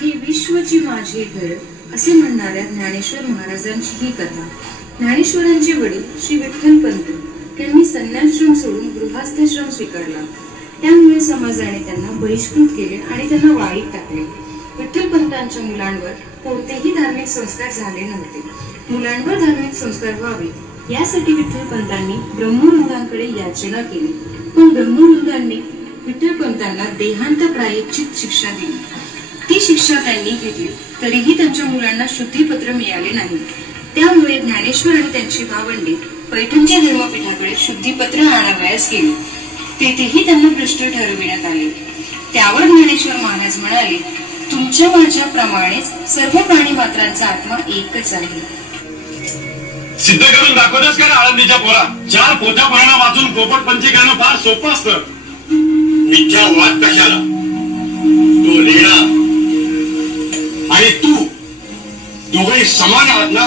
ही विश्वची माझी घर असे म्हणणाऱ्या ज्ञानेश्वर महाराजांची ही कथा. ज्ञानेश्वरांचे वडील श्री विठ्ठलपंत यांनी संन्यासाश्रम सोडून गृहस्थाश्रम स्वीकारला. त्यामुळे समाजाने त्यांना बहिष्कृत केले आणि त्यांना वाळीत टाकले. विठ्ठलपंतांच्या मुलांवर कोणतेही धार्मिक संस्कार झाले नव्हते. मुलांवर धार्मिक संस्कार व्हावे यासाठी विठ्ठलपंतांनी ब्रह्मवृंदांकडे याचना केली. पण ब्रह्मवृंदांनी विठ्ठलपंतांना देहांत प्रायश्चित शिक्षा दिली. ती शिक्षा त्यांनी घेतली तरीही त्यांच्या मुलांना शुद्धीपत्र मिळाले नाही. त्यामुळे ज्ञानेश्वर आणि त्यांची भावंडे पैठणच्या धर्मपीठाकडे शुद्धीपत्र आणावयास गेली. तेथेही त्यांना भ्रष्ट ठरविण्यात आले. त्यावर ज्ञानेश्वर महाराज म्हणाले, तुमच्या माझ्याप्रमाणेच सर्व प्राणी मात्रांचा आत्मा एकच आहे. सिद्ध करून दाखवतच का आळंदीच्या पोरा? 4 पोथ्या पुराणा वाचून पोपट पंची करणं फार सोपं असतं. मिथ्या वाद कशाला? तो लेणा आणि तू दोघे समान आहात ना?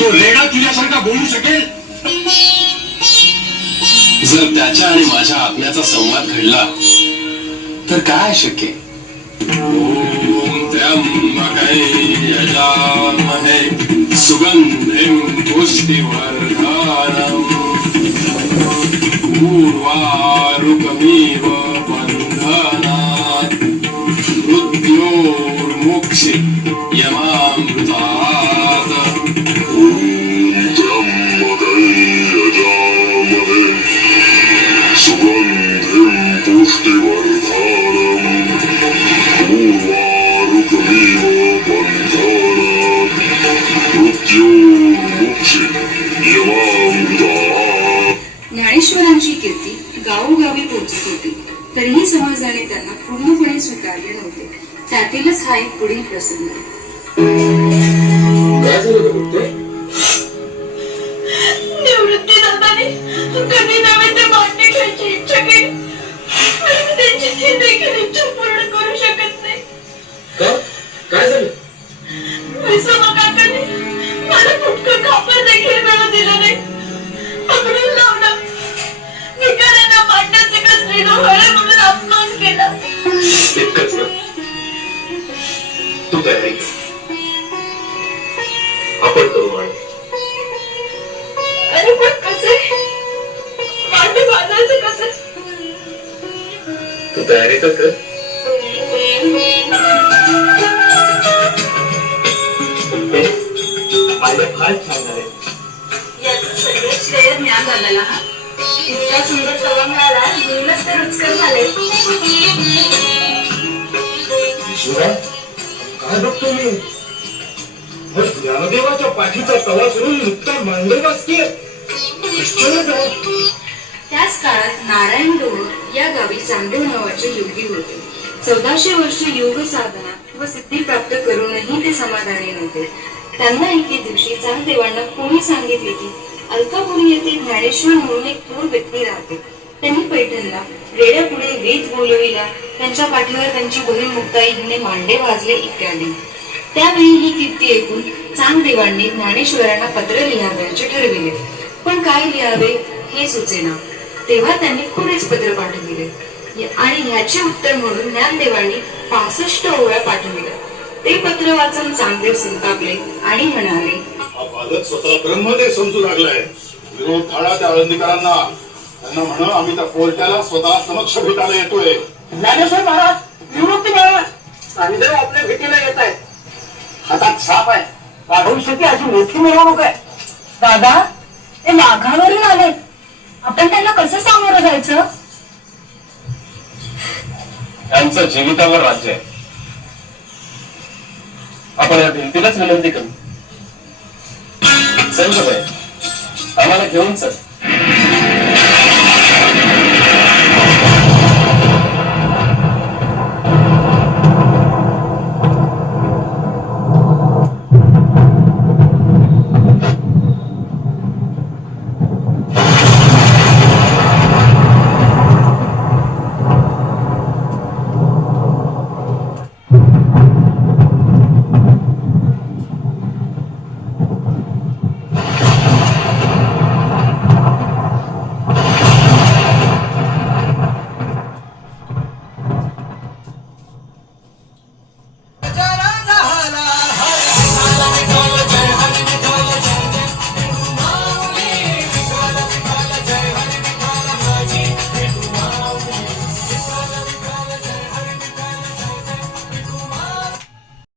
तो लेणा तुझ्यासारखा बोलू शकेल? जर त्याच्या आणि माझ्या आत्म्याचा संवाद घडला तर काय शक्य? ओम त्र्यंबकै यजामहे सुगंधिं पुष्टिवर्धनम् उर्वारुकमिव बन्धनात् मृत्योर्मुक्षि यमामृतात्. ओम त्र्यंबकै यजामहे सुगंधिं पुष्टिवर्धनम् उर्वारुकमिव बन्धनात् मृत्योर्मुक्षि यमामृतात्. ज्ञानेश्वरांची कीर्ती गावोगावी पोहोचत होती तरीही समाजाने त्यांना पूर्णपणे स्वीकारले नव्हते. त्यातीलच हा एक पुढील प्रसंग. निवृत्ती दादाने कधी नव्हे ते मान्य घ्यायची इच्छा केली. त्यांची ती देखील इच्छा पूर्ण करू शकत नाही. काय झालं? विसोबा काकांनी मला फुटकं कापड देखील मिळू दिलं नाही. पकडून लावलं. भिकाऱ्यांना मांडण्याचे कसले डोळे म्हणून अपमान केला. इतकंच ना? तू तयारी कर. आपण करू मांड. अरे पण कसे? मांड बांधायचं कसं? तू तयारी तर कर. फार छान झाले. याचं सगळं श्रेय ज्ञान झालेला हा. इतका सुंदर तवा मिळाला म्हणूनच ते रुचकर झाले. ईश्वरा, काय बघतो मी? ज्ञानदेवाच्या पाठीचा तवा करून नुकता मांडव वाचतीये. त्याच काळात नारायण डोंगर या गावी चांदेव नावाचे योगी होते. 1400 वर्ष योग साधना व सिद्धी प्राप्त करूनही ते समाधानी नव्हते. त्यांना एके दिवशी चांदेवांना कोणी सांगितले की अलकापुरी येथे ज्ञानेश्वर म्हणून एक थोर व्यक्ती राहते. त्यांनी पैठणला रेड्यापुढे वेद बोलविला. त्यांच्या पाठीवर त्यांची बहीण मुक्ताई हिने मांडे वाजले इत्यादी. त्यावेळी ही कीर्ती ऐकून चांगदेवांनी ज्ञानेश्वरांना पत्र लिहावयाचे ठरविले. पण काय लिहावे हे सुचेना. तेव्हा त्यांनी पुढेच पत्र पाठविले आणि ह्याचे उत्तर म्हणून ज्ञानदेवांनी 65 ओव्या पाठविल्या. ते पत्र वाचून चांगदेव संतापले आणि म्हणाले, हा बालक स्वतः ब्रह्मदेव समजू लागलाय. विरोध धाडा त्या आळंदीकरांना. त्यांना म्हणा आम्ही त्या पोरट्याला स्वतः समक्ष भेटायला येतोय. ज्ञानेश्वर महाराज, निवृत्ती महाराज, चांदेव आपल्या भेटीला येत आहेत. हातात साप आहे. भविष्याची अशी मोठी मिरवणूक आहे. दादा, ते माघावरून आलेत. आपण त्यांना कसं सामोरं जायचं? त्यांचं जीवितावर राज्य आहे. आपण या भिंतीलाच विनंती करू. चल ग बाई, आम्हाला घेऊन चल.